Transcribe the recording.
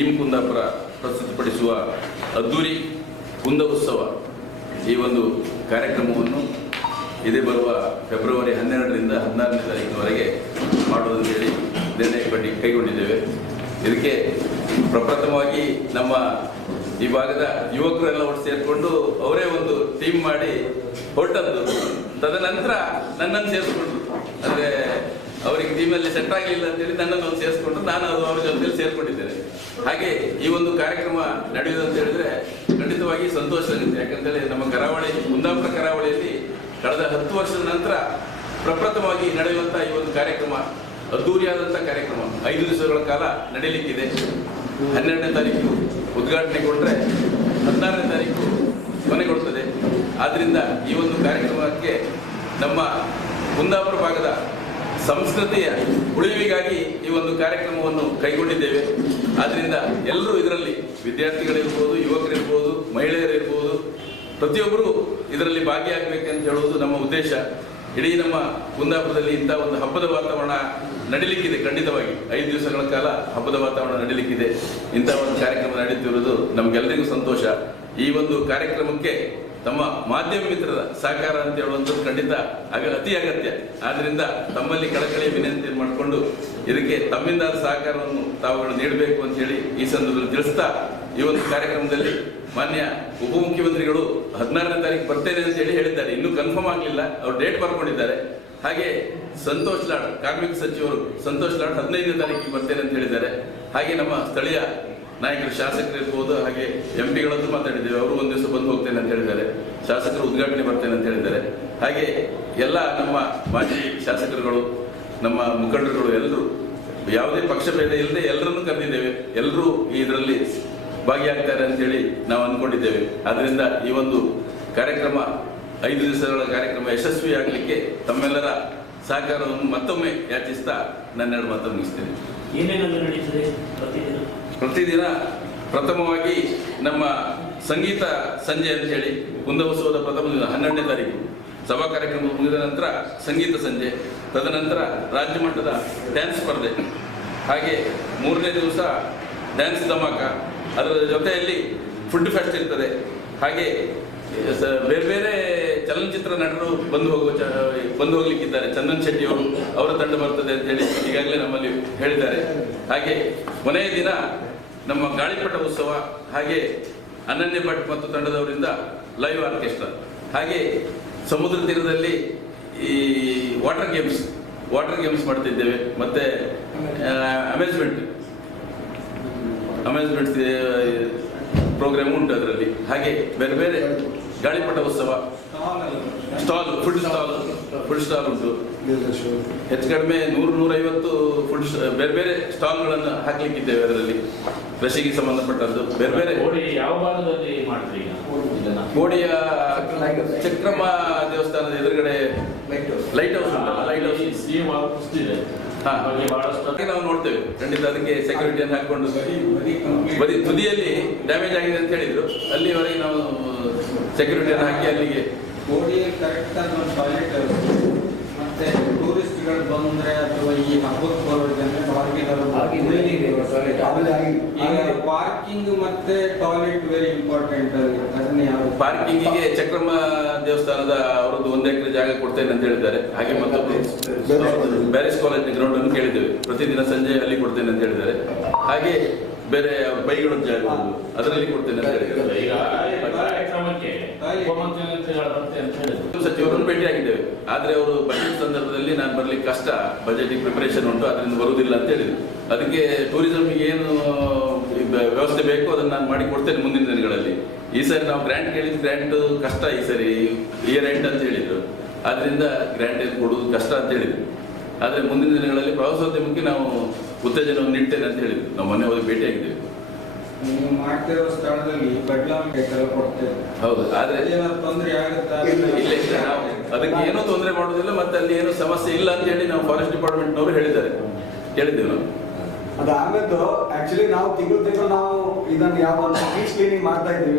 Team Kundapura ಪ್ರಸ್ತುತಪಡಿಸುವ ಅದ್ದೂರಿ ಕುಂದ ಉತ್ಸವ ಈ ಒಂದು ಕಾರ್ಯಕ್ರಮವನ್ನು ಇದೇ ಬರುವ ಫೆಬ್ರವರಿ ಹನ್ನೆರಡರಿಂದ ಹದಿನಾರನೇ ತಾರೀಕಿನವರೆಗೆ ಮಾಡುವುದಂತೇಳಿ ನಿರ್ಣಯ ಪಟ್ಟಿ ಕೈಗೊಂಡಿದ್ದೇವೆ. ಇದಕ್ಕೆ ಪ್ರಪ್ರಥಮವಾಗಿ ನಮ್ಮ ಈ ಭಾಗದ ಯುವಕರೆಲ್ಲ ಒಟ್ಟು ಸೇರಿಕೊಂಡು ಅವರೇ ಒಂದು ಟೀಮ್ ಮಾಡಿ ಹೊರಟದ್ದು. ತದನಂತರ ನನ್ನನ್ನು ಸೇರಿಸ್ಕೊಂಡ್ರು. ಅಂದರೆ ಅವರಿಗೆ ಟೀಮಲ್ಲಿ ಸೆಟ್ ಆಗಲಿಲ್ಲ ಅಂತೇಳಿ ನನ್ನನ್ನು ಸೇರಿಸ್ಕೊಂಡು ನಾನು ಅದು ಅವರ ಜೊತೆಯಲ್ಲಿ ಸೇರ್ಕೊಂಡಿದ್ದೇನೆ. ಹಾಗೆ ಈ ಒಂದು ಕಾರ್ಯಕ್ರಮ ನಡೆಯುವುದು ಅಂತ ಹೇಳಿದ್ರೆ ಖಂಡಿತವಾಗಿ ಸಂತೋಷ ಆಗುತ್ತೆ ಯಾಕಂತೇಳಿ ನಮ್ಮ ಕರಾವಳಿ, ಮುಂದಾಪುರ ಕರಾವಳಿಯಲ್ಲಿ ಕಳೆದ ಹತ್ತು ವರ್ಷದ ನಂತರ ಪ್ರಪ್ರಥಮವಾಗಿ ನಡೆಯುವಂಥ ಈ ಒಂದು ಕಾರ್ಯಕ್ರಮ ಅದ್ದೂರಿಯಾದಂಥ ಕಾರ್ಯಕ್ರಮ ಐದು ದಿವಸಗಳ ಕಾಲ ನಡೀಲಿಕ್ಕಿದೆ. ಹನ್ನೆರಡನೇ ತಾರೀಕು ಉದ್ಘಾಟನೆ ಕೊಟ್ಟರೆ ಹದಿನಾರನೇ ತಾರೀಕು ಕೊನೆಗೊಳ್ತದೆ ಆದ್ದರಿಂದ ಈ ಒಂದು ಕಾರ್ಯಕ್ರಮಕ್ಕೆ ನಮ್ಮ ಕುಂದಾಪುರ ಭಾಗದ ಸಂಸ್ಕೃತಿಯ ಉಳಿವಿಗಾಗಿ ಈ ಒಂದು ಕಾರ್ಯಕ್ರಮವನ್ನು ಕೈಗೊಂಡಿದ್ದೇವೆ. ಆದ್ದರಿಂದ ಎಲ್ಲರೂ ಇದರಲ್ಲಿ ವಿದ್ಯಾರ್ಥಿಗಳಿರ್ಬೋದು, ಯುವಕರಿರ್ಬೋದು, ಮಹಿಳೆಯರಿರ್ಬೋದು, ಪ್ರತಿಯೊಬ್ಬರು ಇದರಲ್ಲಿ ಭಾಗಿಯಾಗಬೇಕಂತ ಹೇಳುವುದು ನಮ್ಮ ಉದ್ದೇಶ. ಇಡೀ ನಮ್ಮ ಕುಂದಾಪುರದಲ್ಲಿ ಇಂಥ ಒಂದು ಹಬ್ಬದ ವಾತಾವರಣ ನಡೀಲಿಕ್ಕಿದೆ, ಖಂಡಿತವಾಗಿ. ಐದು ದಿವಸಗಳ ಕಾಲ ಹಬ್ಬದ ವಾತಾವರಣ ನಡೀಲಿಕ್ಕಿದೆ. ಇಂಥ ಒಂದು ಕಾರ್ಯಕ್ರಮ ನಡೀತಿರುವುದು ನಮಗೆಲ್ಲರಿಗೂ ಸಂತೋಷ. ಈ ಒಂದು ಕಾರ್ಯಕ್ರಮಕ್ಕೆ ತಮ್ಮ ಮಾಧ್ಯಮ ಮಿತ್ರರ ಸಹಕಾರ ಅಂತ ಹೇಳುವಂಥದ್ದು ಖಂಡಿತ ಅಗ ಅತಿ ಅಗತ್ಯ. ಆದ್ದರಿಂದ ತಮ್ಮಲ್ಲಿ ಕಳಕಳಿ ವಿನಂತಿ ಮಾಡಿಕೊಂಡು ಇದಕ್ಕೆ ತಮ್ಮಿಂದ ಸಹಕಾರವನ್ನು ತಾವುಗಳು ನೀಡಬೇಕು ಅಂತ ಹೇಳಿ ಈ ಸಂದರ್ಭದಲ್ಲಿ ತಿಳಿಸ್ತಾ ಈ ಒಂದು ಕಾರ್ಯಕ್ರಮದಲ್ಲಿ ಮಾನ್ಯ ಉಪಮುಖ್ಯಮಂತ್ರಿಗಳು ಹದಿನಾರನೇ ತಾರೀಕು ಬರ್ತೇನೆ ಅಂತ ಹೇಳಿ ಹೇಳಿದ್ದಾರೆ. ಇನ್ನೂ ಕನ್ಫರ್ಮ್ ಆಗಲಿಲ್ಲ. ಅವರು ಡೇಟ್ ಬರ್ಕೊಂಡಿದ್ದಾರೆ. ಹಾಗೆ ಸಂತೋಷ್ ಲಾಡ್, ಕಾರ್ಮಿಕ ಸಚಿವರು ಸಂತೋಷ್ ಲಾಡ್ ಹದಿನೈದನೇ ತಾರೀಕಿಗೆ ಬರ್ತೇನೆ ಅಂತ ಹೇಳಿದ್ದಾರೆ. ಹಾಗೆ ನಮ್ಮ ಸ್ಥಳೀಯ ನಾಯಕರು ಶಾಸಕರು ಇರ್ಬೋದು, ಹಾಗೆ ಎಂ ಪಿಗಳದ್ದು ಮಾತಾಡಿದ್ದೇವೆ. ಅವರು ಒಂದು ದಿವಸ ಬಂದು ಹೋಗ್ತೇನೆ ಅಂತ ಹೇಳಿದ್ದಾರೆ. ಶಾಸಕರು ಉದ್ಘಾಟನೆ ಬರ್ತೇನೆ ಅಂತ ಹೇಳಿದ್ದಾರೆ. ಹಾಗೆ ಎಲ್ಲ ನಮ್ಮ ಮಾಜಿ ಶಾಸಕರುಗಳು, ನಮ್ಮ ಮುಖಂಡರುಗಳು ಎಲ್ಲರೂ, ಯಾವುದೇ ಪಕ್ಷ ಭೇದ ಇಲ್ಲದೆ ಎಲ್ಲರನ್ನೂ ಕರೆದಿದ್ದೇವೆ. ಎಲ್ಲರೂ ಇದರಲ್ಲಿ ಭಾಗಿಯಾಗ್ತಾರೆ ಅಂತೇಳಿ ನಾವು ಅಂದ್ಕೊಂಡಿದ್ದೇವೆ ಆದ್ದರಿಂದ ಈ ಒಂದು ಕಾರ್ಯಕ್ರಮ, ಐದು ದಿವಸಗಳ ಕಾರ್ಯಕ್ರಮ ಯಶಸ್ವಿಯಾಗಲಿಕ್ಕೆ ತಮ್ಮೆಲ್ಲರ ಸಹಕಾರವನ್ನು ಮತ್ತೊಮ್ಮೆ ಯಾಚಿಸ್ತಾ ನನ್ನೆರಡು ಮಾತನ್ನು ಮುಗಿಸ್ತೇನೆ. ಏನೇನೆಲ್ಲ ನಡೀತದೆ ಪ್ರತಿದಿನ? ಪ್ರತಿದಿನ ಪ್ರಥಮವಾಗಿ ನಮ್ಮ ಸಂಗೀತ ಸಂಜೆ ಅಂತ ಹೇಳಿ ಕುಂದೋತ್ಸವದ ಪ್ರಥಮ ದಿನ, ಹನ್ನೆರಡನೇ ತಾರೀಕು. ಸಭಾ ಕಾರ್ಯಕ್ರಮ ಮುಗಿದ ನಂತರ ಸಂಗೀತ ಸಂಜೆ. ತದನಂತರ ರಾಜ್ಯ ಮಟ್ಟದ ಡ್ಯಾನ್ಸ್ ಸ್ಪರ್ಧೆ. ಹಾಗೆ ಮೂರನೇ ದಿವಸ ಡ್ಯಾನ್ಸ್ ಧಮಾಕ. ಅದರ ಜೊತೆಯಲ್ಲಿ ಫುಡ್ ಫೆಸ್ಟ್ ಇರ್ತದೆ. ಹಾಗೆ ಬೇರೆ ಬೇರೆ ಚಲನಚಿತ್ರ ನಟರು ಬಂದು ಹೋಗುವ ಬಂದು ಹೋಗ್ಲಿಕ್ಕಿದ್ದಾರೆ. ಚಂದನ್ ಶೆಟ್ಟಿ ಅವರು, ಅವರ ತಂಡ ಬರ್ತದೆ ಅಂತ ಹೇಳಿ ಈಗಾಗಲೇ ನಮ್ಮಲ್ಲಿ ಹೇಳಿದ್ದಾರೆ. ಹಾಗೆ ಕೊನೆಯ ದಿನ ನಮ್ಮ ಗಾಳಿಪಟ ಉತ್ಸವ, ಹಾಗೆ ಅನನ್ಯ ಭಟ್ ಮತ್ತು ತಂಡದವರಿಂದ ಲೈವ್ ಆರ್ಕೆಸ್ಟ್ರಾ ಹಾಗೆ ಸಮುದ್ರ ತೀರದಲ್ಲಿ ಈ ವಾಟರ್ ಗೇಮ್ಸ್ ವಾಟರ್ ಗೇಮ್ಸ್ ಮಾಡ್ತಿದ್ದೇವೆ. ಮತ್ತೆ ಅಮ್ಯೂಸ್ಮೆಂಟ್ ಅಮ್ಯೂಸ್ಮೆಂಟ್ ಪ್ರೋಗ್ರಾಮ್ ಉಂಟು ಅದರಲ್ಲಿ. ಹಾಗೆ ಬೇರೆ ಬೇರೆ ಗಾಳಿಪಟ ಉತ್ಸವ stall food stall food stall ಉಂಟು. ಹೆಚ್ಚು ಕಡಿಮೆ ನೂರು ನೂರೈವತ್ತು ಫುಡ್ ಬೇರೆ ಬೇರೆ ಸ್ಟಾಲ್ಗಳನ್ನು ಹಾಕ್ಲಿಕ್ಕಿದ್ದೇವೆ ಅದರಲ್ಲಿ. ಕೃಷಿಗೆ ಸಂಬಂಧಪಟ್ಟದ್ದು. ಬೇರೆ ಬೇರೆ. ಕೋಡಿಯ ಯಾವ ಭಾಗದಲ್ಲಿ ಇದನ್ನ? ಚಕ್ರಮ್ಮ ದೇವಸ್ಥಾನದ ಎದುರುಗಡೆ ಲೈಟ್ ಹೌಸ್ ಉಂಟಲ್ಲ ಲೈಟ್ ಹೌಸ್. ಬಗ್ಗೆ ಬಹಳಷ್ಟು ನಾವು ನೋಡ್ತೇವೆ. ಖಂಡಿತ ಅದಕ್ಕೆ ಸೆಕ್ಯೂರಿಟಿಯನ್ನು ಹಾಕೊಂಡು ಬರೀ ತುದಿಯಲ್ಲಿ ಡ್ಯಾಮೇಜ್ ಆಗಿದೆ ಅಂತ ಹೇಳಿದ್ರು. ಅಲ್ಲಿವರೆಗೆ ನಾವು ಸೆಕ್ಯೂರಿಟಿಯನ್ನು ಹಾಕಿ ಅಲ್ಲಿಗೆ ಗೋಡಿಯಲ್ಲಿ ಕರೆಕ್ಟ್ ಆಗಿ ಒಂದು ಟಾಯ್ಲೆಟ್ ಮತ್ತೆ ಟೂರಿಸ್ಟ್ಗಳು ಬಂದ್ರೆ ಅಥವಾ ಈ ಹಬ್ಬಕ್ಕೆ ಬರೋದಂದ್ರೆ ಈಗ ಪಾರ್ಕಿಂಗ್ ಮತ್ತೆ ಟಾಯ್ಲೆಟ್ ವೆರಿ ಇಂಪಾರ್ಟೆಂಟ್ ಅದನ್ನ ಯಾವ ಪಾರ್ಕಿಂಗಿಗೆ ಚಕ್ರಮ್ಮ ದೇವಸ್ಥಾನದ ಅವರದ್ದು ಒಂದು ಎಕರೆ ಜಾಗ ಕೊಡ್ತೇನೆ ಅಂತ ಹೇಳಿದ್ದಾರೆ. ಹಾಗೆ ಮತ್ತೊಂದು ಬ್ಯಾರಿಸ್ ಕಾಲೇಜ್ ಗ್ರೌಂಡ್ ಅನ್ನು ಕೇಳಿದ್ದೇವೆ. ಪ್ರತಿದಿನ ಸಂಜೆ ಅಲ್ಲಿ ಕೊಡ್ತೇನೆ ಅಂತ ಹೇಳಿದ್ದಾರೆ. ಹಾಗೆ ಬೇರೆ ಬೈಗಳ ಜಾಗ ಒಂದು, ಅದರಲ್ಲಿ ಕೊಡ್ತೇನೆ ಅಂತ ಹೇಳಿದ್ದಾರೆ. ಅಂತ ಸಚಿವರನ್ನು ಭೇಟಿಯಾಗಿದ್ದೇವೆ ಆದ್ರೆ ಅವರು ಬಜೆಟ್ ಸಂದರ್ಭದಲ್ಲಿ ನಾನು ಬರ್ಲಿಕ್ಕೆ ಕಷ್ಟ. ಬಜೆಟ್ ಪ್ರಿಪರೇಷನ್ ಉಂಟು ಅದರಿಂದ ಬರುವುದಿಲ್ಲ ಅಂತ ಹೇಳಿದ್ರು. ಅದಕ್ಕೆ ಟೂರಿಸಂಗೆ ಏನು ವ್ಯವಸ್ಥೆ ಬೇಕು ಅದನ್ನು ನಾನು ಮಾಡಿ ಕೊಡ್ತೇನೆ ಮುಂದಿನ ದಿನಗಳಲ್ಲಿ. ಈ ಸರಿ ನಾವು ಗ್ರ್ಯಾಂಟ್ ಕೇಳಿದ ಗ್ರ್ಯಾಂಟ್ ಕಷ್ಟ ಈ ಸರಿ. ಇಯರ್ ಎಂಡ್ ಅಂತ ಹೇಳಿದ್ರು ಆದ್ರಿಂದ ಗ್ರ್ಯಾಂಟ್ ಏನು ಕೊಡುವುದು ಕಷ್ಟ ಅಂತ ಹೇಳಿದ್ರು. ಆದ್ರೆ ಮುಂದಿನ ದಿನಗಳಲ್ಲಿ ಪ್ರವಾಸೋದ್ಯಮಕ್ಕೆ ನಾವು ಉತ್ತೇಜನವನ್ನು ನೀಡ್ತೇನೆ ಅಂತ ಹೇಳಿದ್ವಿ ನಾವು ಮೊನ್ನೆ ಹೋಗಿ ಭೇಟಿಯಾಗಿದ್ದೇವೆ. ನೀವು ಮಾಡ್ತಿರೋ ಸ್ಥಳದಲ್ಲಿ ಕೊಡ್ತೇವೆ ಹೌದು ಆದ್ರೆ ತೊಂದರೆ ಆಗುತ್ತಾ? ಇಲ್ಲ ಇಲ್ಲ ನಾವು ಅದಕ್ಕೆ ಏನೂ ತೊಂದರೆ ಮಾಡೋದಿಲ್ಲ ಮತ್ತೆ ಅಲ್ಲಿ ಏನೂ ಸಮಸ್ಯೆ ಇಲ್ಲ ಅಂತ ಹೇಳಿ ನಾವು ಫಾರೆಸ್ಟ್ ಡಿಪಾರ್ಟ್ಮೆಂಟ್ನವರು ಹೇಳಿದ್ದಾರೆ. ಹೇಳಿದ್ದೇವೆ ನಾವು. ಅದು ಆಮೇಲೆ ಆಕ್ಚುಲಿ ನಾವು ತಿಂಗಳು ತಿಂಗಳು ನಾವು ಇದನ್ನ ಯಾವ ಬೀಚ್ ಕ್ಲೀನಿಂಗ್ ಮಾಡ್ತಾ ಇದ್ದೀವಿ.